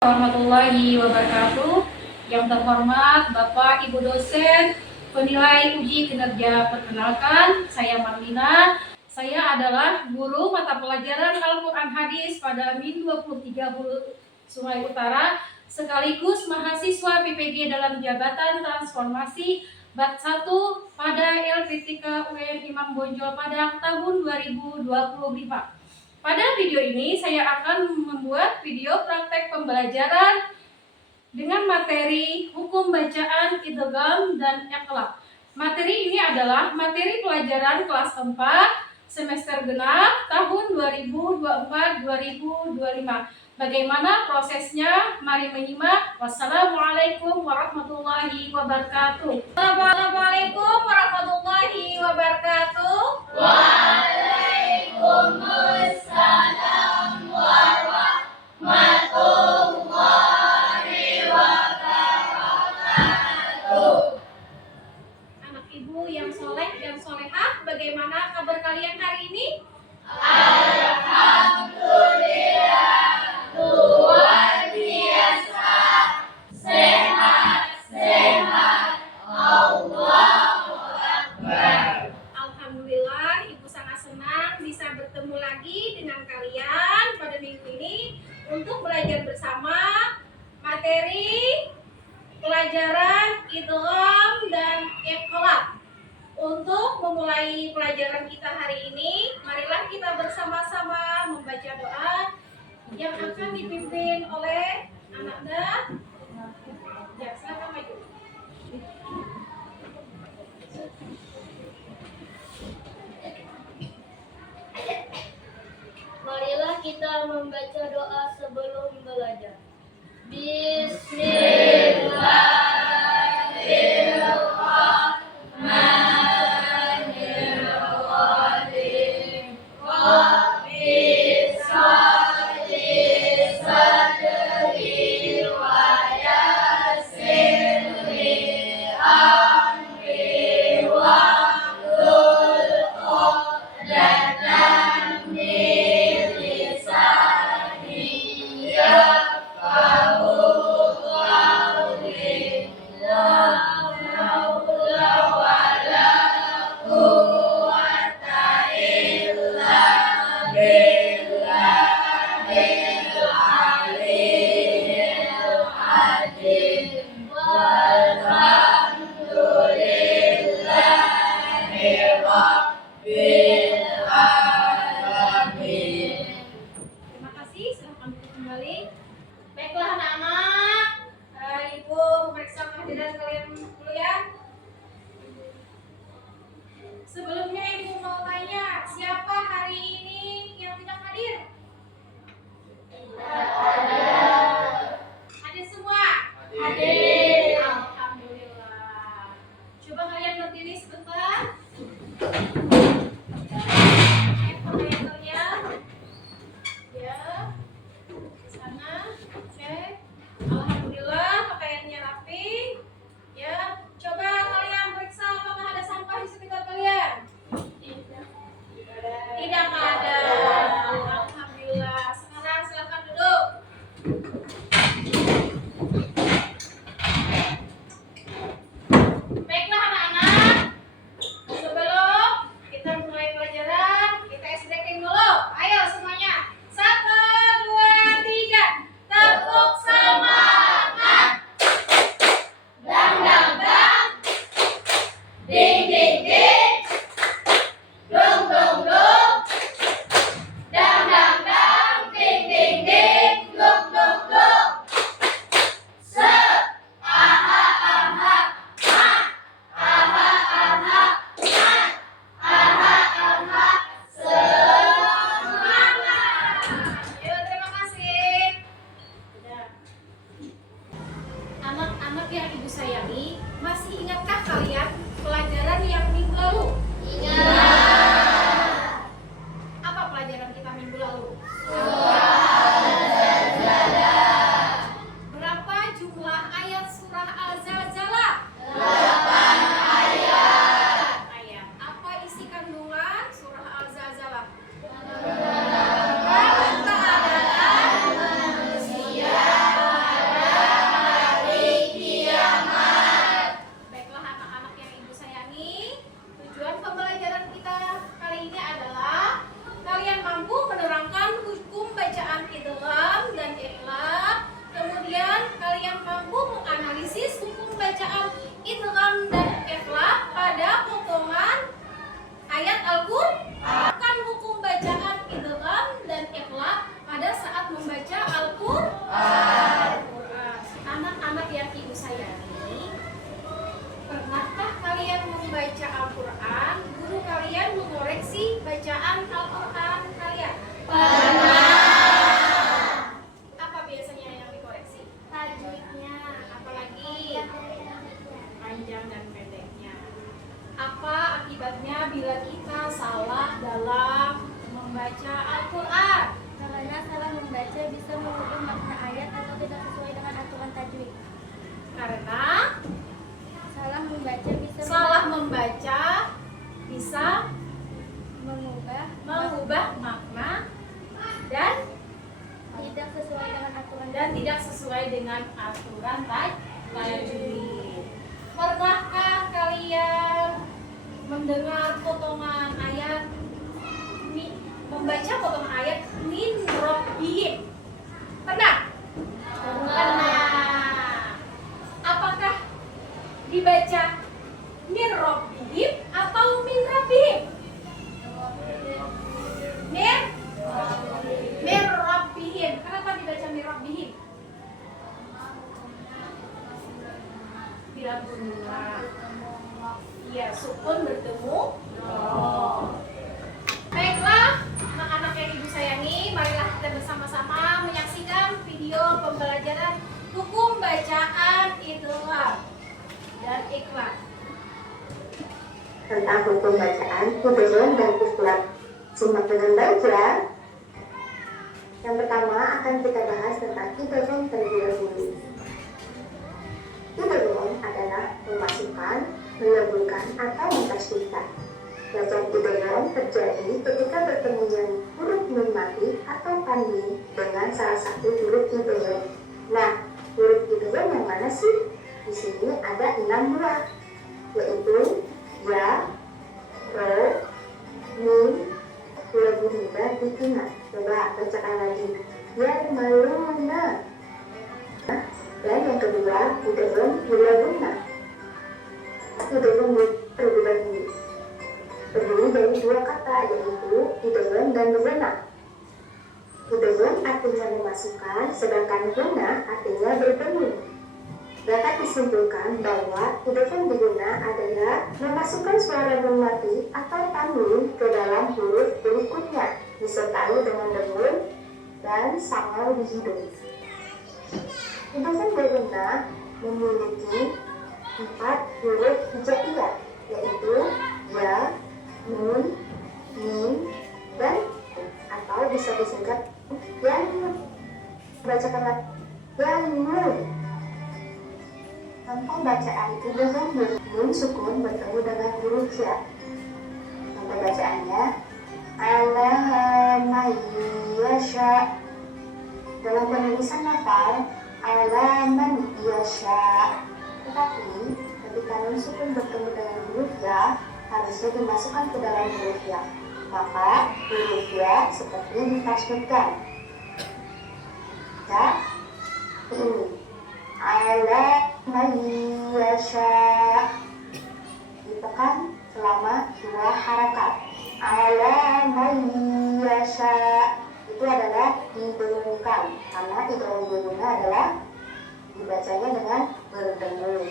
Warahmatullahi wabarakatuh. Yang terhormat Bapak Ibu dosen penilai uji kinerja, perkenalkan saya Marlina. Saya adalah guru mata pelajaran Al-Quran Hadis pada Min 23 Sungai Utara, sekaligus mahasiswa PPG dalam jabatan transformasi Bat 1 pada LPTK UN Imam Bonjol pada tahun 2025. Pada video ini saya akan membuat video praktek pembelajaran dengan materi hukum bacaan, idgham, dan iqlab. Materi ini adalah materi pelajaran kelas 4 semester genap tahun 2024-2025. Bagaimana prosesnya? Mari menyimak. Wassalamualaikum warahmatullahi wabarakatuh. Assalamualaikum warahmatullahi wabarakatuh. Waalaikumsalam warahmatullahi wabarakatuh. Anak ibu yang soleh dan solehah, bagaimana kabar kalian hari ini? Alhamdulillah, luar biasa, sehat-sehat, Allahu Akbar. Alhamdulillah, ibu sangat senang bisa bertemu lagi dengan kalian pada minggu ini untuk belajar bersama materi pelajaran idgham dan iqlab. Untuk memulai pelajaran kita hari ini, marilah kita bersama-sama membaca doa yang akan dipimpin oleh anak dan ya, silakan maju. Marilah kita membaca doa sebelum belajar. Bismillahirrahmanirrahim. Rabbi sholli sadri wa yassir li amri wahlul 'uqdatam min lisani yafqahu qawli. La haula wala quwwata illa billahil aliyyil azim. Walhamdulillahi rabbil alamin. Terima kasih, silahkan duduk kembali. Baiklah anak-anak, ibu memeriksa kehadiran kalian dulu ya. Sebelumnya ibu mau tanya, siapa hari ini yang tidak hadir? Hadir semua? Hadir. Alhamdulillah. Coba kalian berdiri sebentar. Cek pakaian kalian. Ya, sana cek. Alhamdulillah pakaiannya rapi. Ya, coba kalian periksa apakah ada sampah di sekitar kalian. Tidak ada. Alhamdulillah. Sekarang silakan duduk. Baiklah anak-anak, sebelum kita mulai pelajaran, kita SDK dulu. Ayo semuanya. 1, 2, 3. Tepuk semangat. Dang dang dang, ding ding ding, dong dong dong, dang dang dang, ding ding ding, dong dong dong. Se, aha aha, ha, aha aha, ha, aha aha, semangat. Ayo, terima kasih. Udah. Anak-anak yang ibu sayangi, masih ingatkah kalian pelajaran yang minggu lalu? Ingat. Apa pelajaran kita minggu lalu? Berapa jumlah ayat surah Al-Zalzalah? 8 ayat. Apa isi kandungan surah Al-Zalzalah? Keadaran manusia bila kita salah dalam membaca Al-Quran? Karena salah membaca bisa mengubah makna ayat atau tidak sesuai dengan aturan tajwid. Karena Salah membaca bisa salah membaca bisa mengubah makna dan tidak sesuai dengan aturan tidak sesuai dengan aturan tajwid. Pernahkah kalian mendengar potongan ayat membaca potongan ayat min rabbihim? Pernah? Pernah. Apakah dibaca min rabbihim atau min rabbihim? Min rabbihim. Kenapa dibaca min rabbihim? Bila berulang. Iya, sukun bertemu. Baiklah, anak-anak yang ibu sayangi, marilah kita bersama-sama menyaksikan video pembelajaran hukum bacaan idgham dan ikhlas. Tentang hukum bacaan, idgham dan ikhlas. Simak dengan baik ya. Yang pertama akan kita bahas tentang idgham terlebih dahulu. Idgham adalah memasukkan, menggabungkan atau mentasydidkan. Bacaan idgham terjadi ketika bertemunya huruf nun mati atau tanwin dengan salah satu huruf idgham. Nah, huruf idgham yang mana sih? Di sini ada 6 buah, yaitu ya, ro, mim, lebih mudah diingat. Coba bacakan lagi. Ya maluna. Dan yang kedua, idgham bilaguna. Idgham terlebih dahulu terdiri dari 2 kata, yaitu idgham dan guna. Idgham artinya memasukkan, sedangkan guna artinya bertemu. Dapat disimpulkan bahwa idgham guna adalah memasukkan suara nun mati atau tanwin ke dalam huruf berikutnya, disertai dengan dengung dan sangau di hidung. Idgham guna memiliki 4 huruf hijaiyah, yaitu ya, nun, mim, dan atau bisa disingkat yang. Bacakan yang nun. Contoh bacaan idgham nun sukun bertemu dengan huruf ya. Contoh bacaannya ala mayyasha. Dalam penulisan lafal ala man yasha, tetapi ketika nun sukun bertemu dengan huruf ya harusnya dimasukkan ke dalam huruf ya. Maka huruf ya seperti ditasydidkan. Ya, ini ala mayyasha ditekan selama 2 harakat. Ala mayyasha itu adalah didengungkan, karena idgham guna adalah dibacanya dengan berdengung.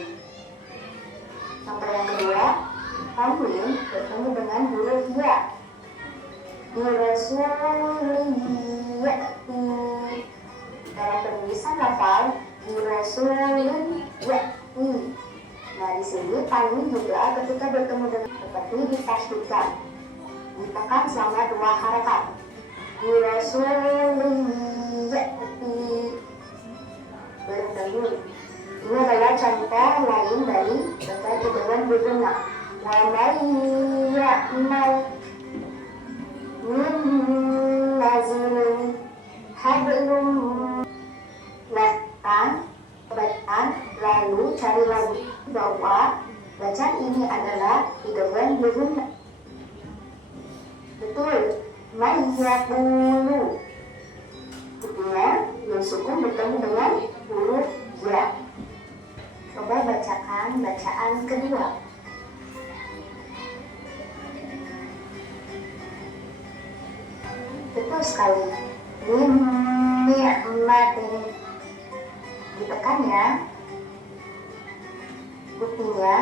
Contoh yang kedua, tanwin bertemu dengan huruf ya. Birasuliyati. Dalam penulisan lafal birasulin yati. Nah, di sini tanwin juga ketika bertemu dengan seperti ditasydidkan, ditekan selama 2 harakat. Birasuliyati, berdengung. Ini adalah contoh lain dari bacaan idgham guna. Wa may ya'mal min nazilin hablum. Nah, bacaan lalu cari lagi bahwa bacaan ini adalah idgham guna. Betul, may yaqulu. Artinya nun sukun bertemu dengan huruf ya. Coba bacakan bacaan kedua. Betul sekali. Min ni'matin. Ditekan ya. Buktinya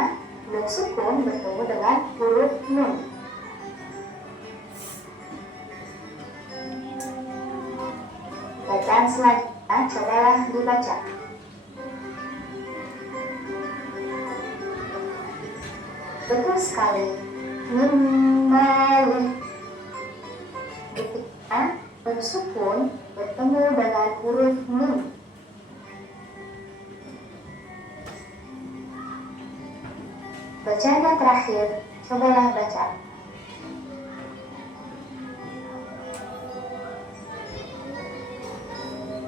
nun sukun bertemu dengan huruf nun. Bacaan selanjutnya cobalah dibaca. Betul sekali. Membalik. Ketika nun sukun bertemu dengan huruf nun. Bacaan yang terakhir, cobalah baca.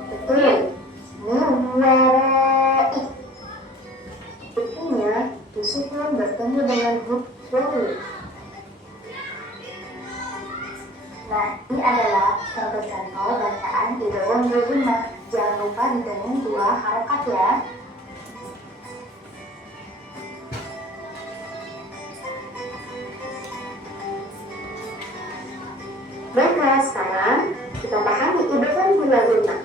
Betul, min warai. Artinya, disukun bertemu dengan huruf wawu. Nah, ini adalah contoh-contoh bacaan idgham bil gunnah. Jangan lupa ditenun 2 harokat ya. Baiklah, sekarang kita pahami idgham bil gunnah.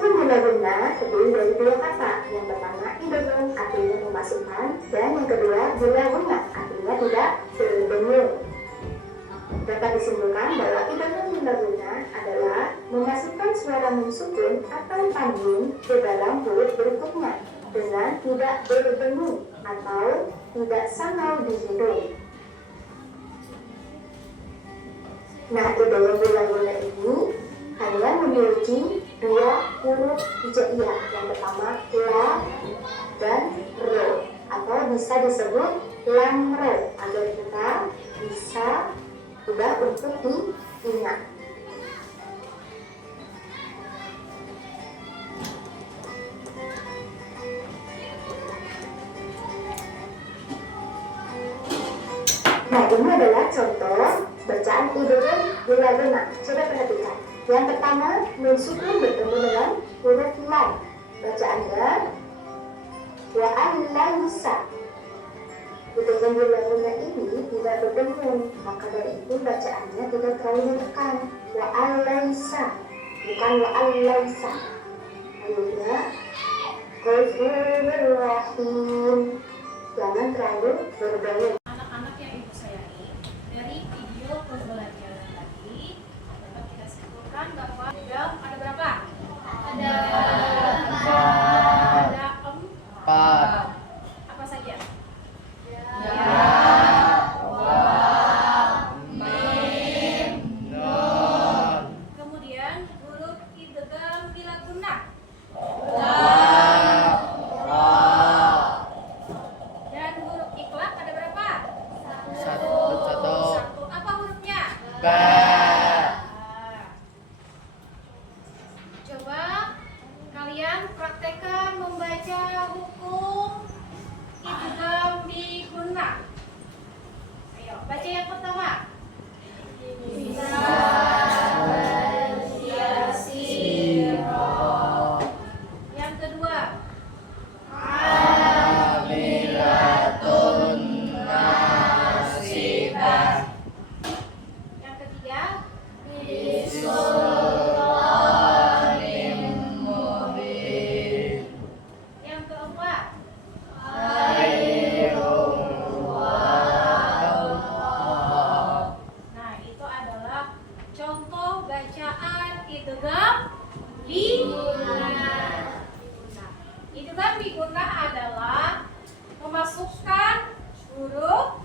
Idgham bil gunnah terdiri dari 2 kata. Yang pertama idgham artinya memasukkan, dan yang kedua bil gunnah artinya tidak berdengung. Dapat disimpulkan bahwa idgham bil gunnah adalah memasukkan suara nun sukun atau tanwin ke dalam huruf berikutnya dengan tidak berdengung atau tidak sangau di hidung. Nah, idgham bil gunnah ini hanya memiliki 2 huruf hijaiyah. Yang pertama la dan ro, atau bisa disebut lam ro, agar kita bisa mudah untuk diingat. Nah, ini adalah contoh bacaan idgham bil gunnah. Coba perhatikan. Yang pertama, nun sukun bertemu dengan huruf lam. Bacaannya wa an-laisa. Idgham bil gunnah ini tidak berdengung, maka dari itu bacaannya tidak terlalu menekan. Wa an-laisa, bukan wa an-laisa. Lalunya Ghafurur Rahim. Jangan terlalu berdengung. Anak-anak yang ibu sayangi, dari video pembelajaran tadi dapat kita simpulkan bahwa idgham ada berapa? Ada 4. Apa saja? Kemudian huruf idgham bil gunnah. Dan huruf ikhlas ada berapa? 1. Apa hurufnya? Coba kalian praktekkan membaca hukum idgham bil gunnah. Ayo, baca yang pertama. Yang kedua. Yang ketiga. Yang keempat. Nah, itu adalah contoh bacaan idgham bil gunnah. Idgham bil gunnah adalah memasukkan huruf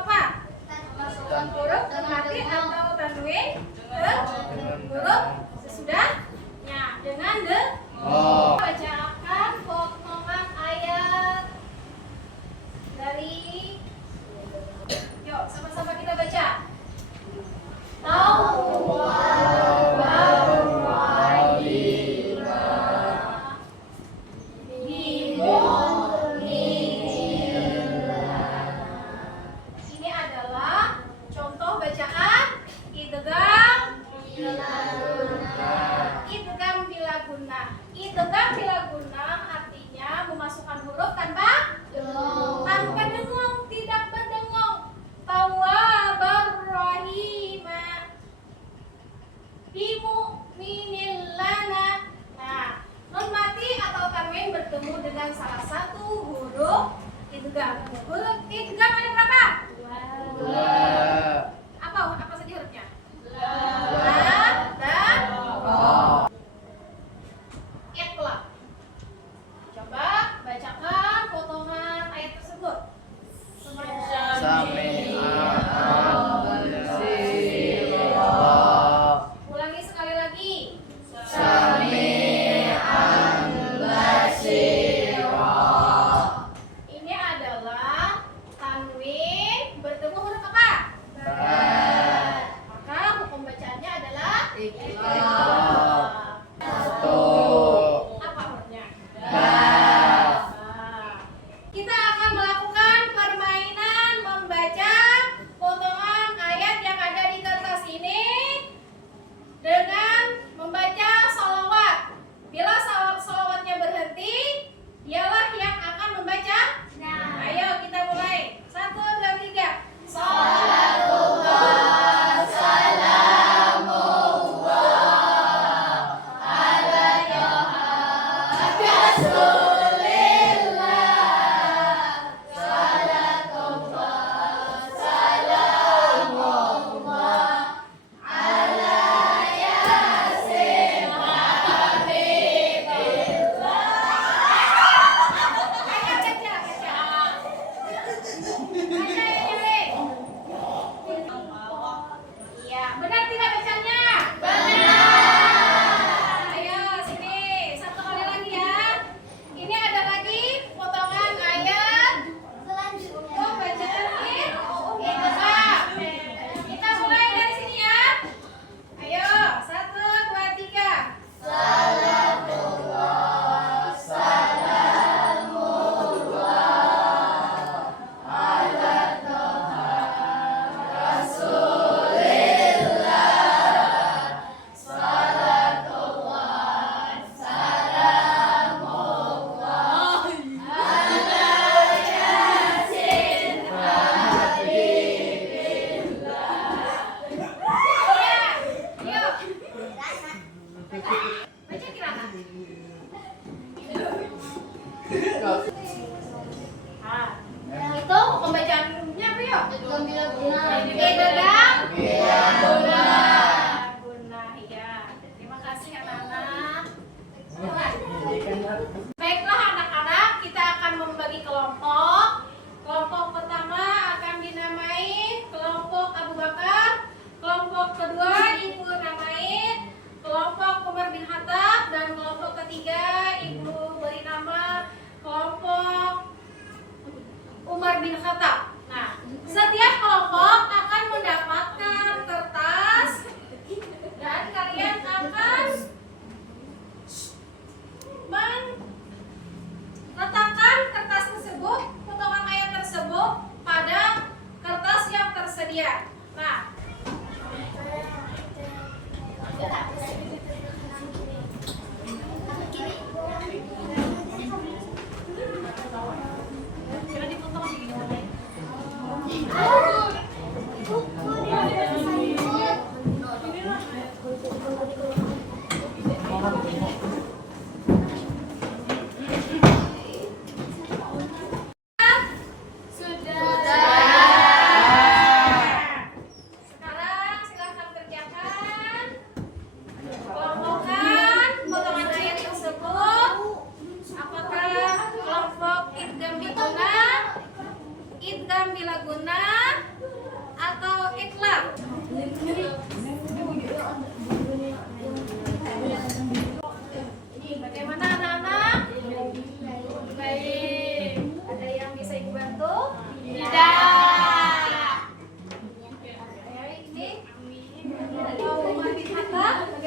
apa? Huruf mati atau tanwin ke huruf sesudahnya dengan bacakan potongan ayat dari. Yuk, sama-sama kita baca. Ini adalah contoh bacaan idgham bil gunnah. Idgham bil gunnah artinya memasukkan huruf tanpa dengung, tidak berdengung. Tawwabar rahima bimu'minin lana. Nah, nun mati atau tanwin bertemu dengan salah satu huruf idgham. Huruf idgham ada berapa? 2. Apa saja hurufnya? La dan ro. Ikhlas.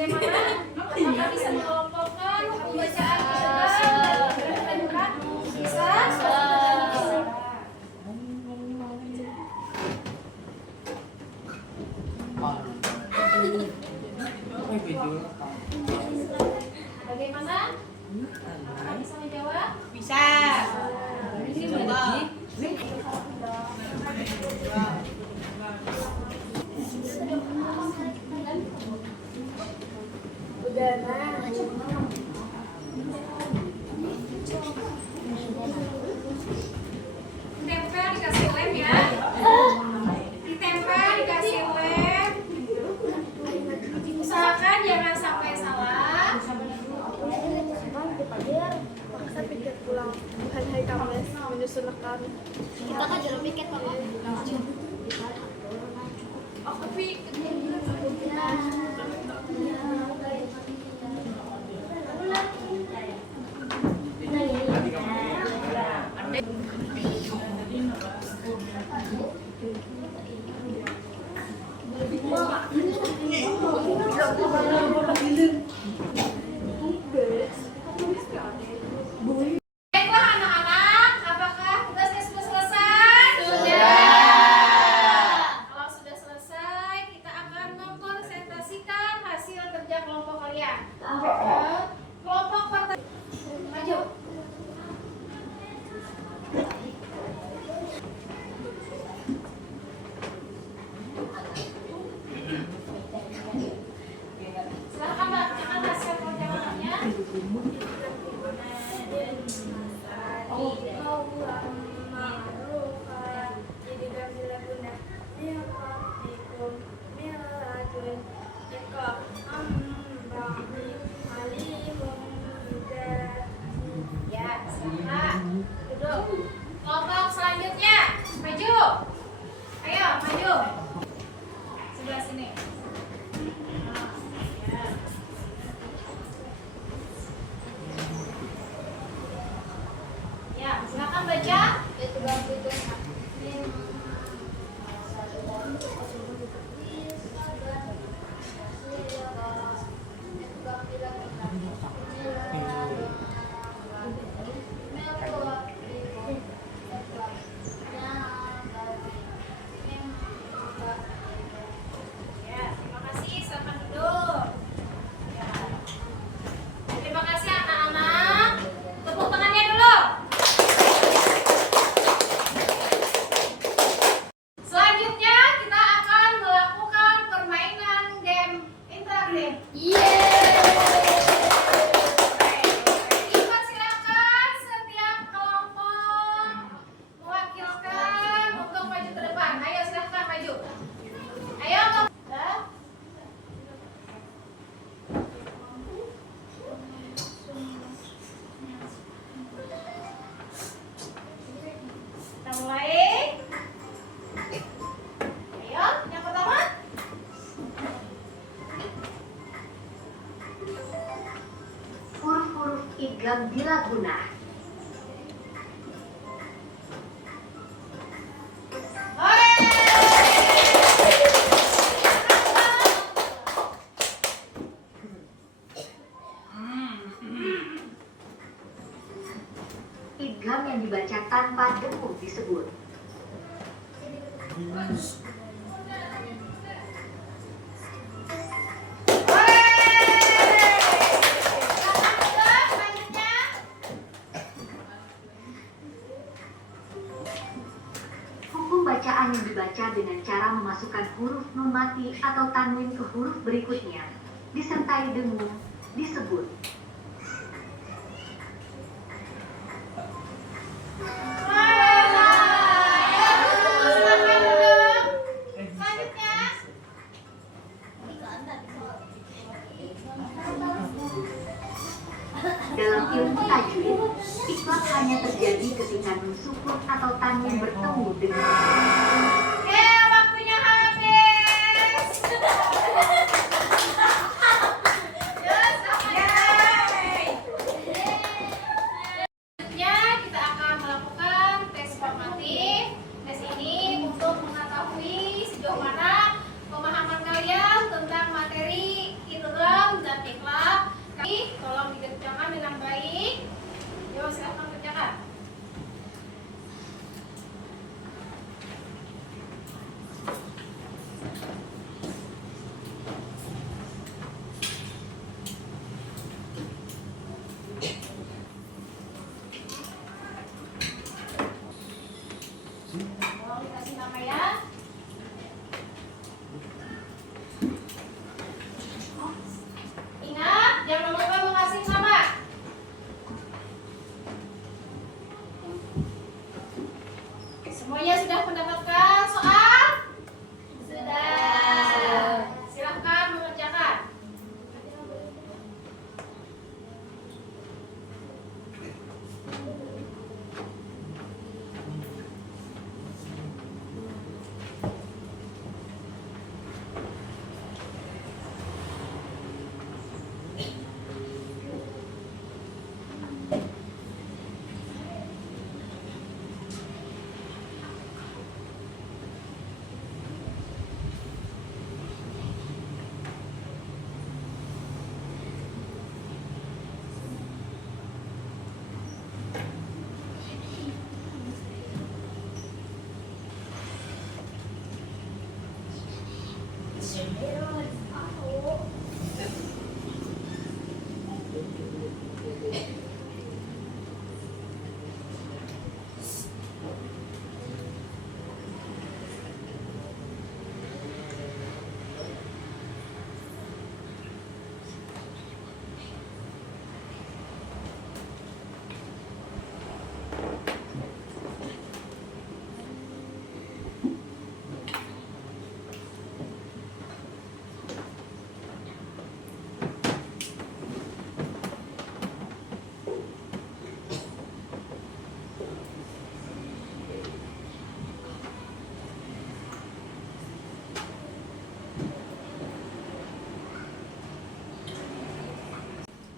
Bagaimana? Apakah bisa mengelompokkan pembacaan kita? Bisa? Bagaimana? Apakah bisa menjawab? Bisa. Ditempel dikasih lem ya. Ditempel dikasih lem. Usahakan jangan sampai salah. Paksa pikir pulang hari Kamis menyusul kami. Kita kan jalan piket Pak. Oh, tapi baiklah anak-anak, apakah tugasnya sudah selesai? Kalau sudah selesai, kita akan mempresentasikan hasil kerja kelompok kalian. Kelompok pertama, maju. Silakan bacakan hasil perjalanannya. Ya, silakan. Duduk. Kelompok selanjutnya, maju. Ayo, maju. Sebelah sini. Ya, silakan baca. Ya, terima kasih. Silakan duduk. Ya. Terima kasih anak-anak. Tepuk tangannya dulu. Selanjutnya kita akan melakukan permainan game interaktif. Dipersilakan setiap kelompok mewakilkan untuk maju ke depan. Ayo silakan maju. Ayo. Kita mulai. Ayo, yang pertama. Huruf-huruf idgham bila guna. Idgham yang dibaca tanpa dengung disebut. Hukum bacaan yang dibaca dengan cara memasukkan huruf nun mati atau tanwin ke huruf berikutnya, disertai dengung, disebut. Dalam ilmu tajwid, ikhlas hanya terjadi ketika nun sukun atau tanwin bertemu dengan Waktunya habis. Selanjutnya kita akan melakukan tes formatif. Tes ini untuk mengetahui sejauh mana pemahaman kalian tentang materi idgham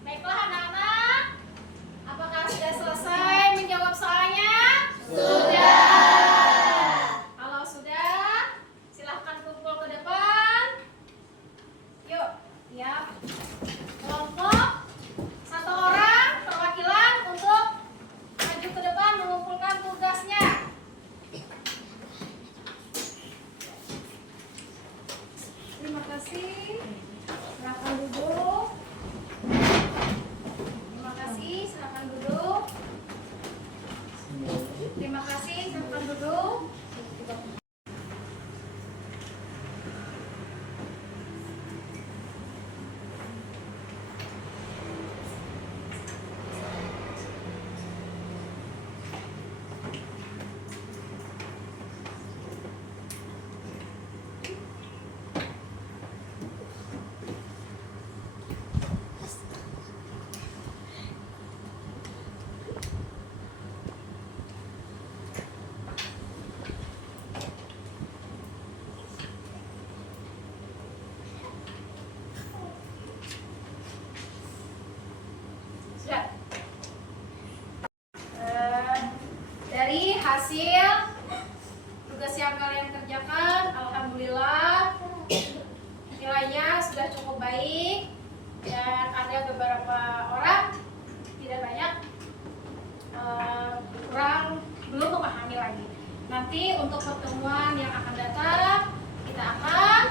Baiklah anak-anak, apakah sudah selesai menjawab soalnya? Kalau sudah, silahkan kumpul ke depan. Yuk, siap. Kelompok, satu orang perwakilan untuk maju ke depan mengumpulkan tugasnya. Terima kasih. Silakan duduk. Terima kasih, silakan duduk. Terima kasih, silakan duduk. Sudah. Dari hasil tugas yang kalian kerjakan, alhamdulillah nilainya sudah cukup baik dan ada beberapa orang, tidak banyak, kurang belum memahami lagi. Nanti untuk pertemuan yang akan datang kita akan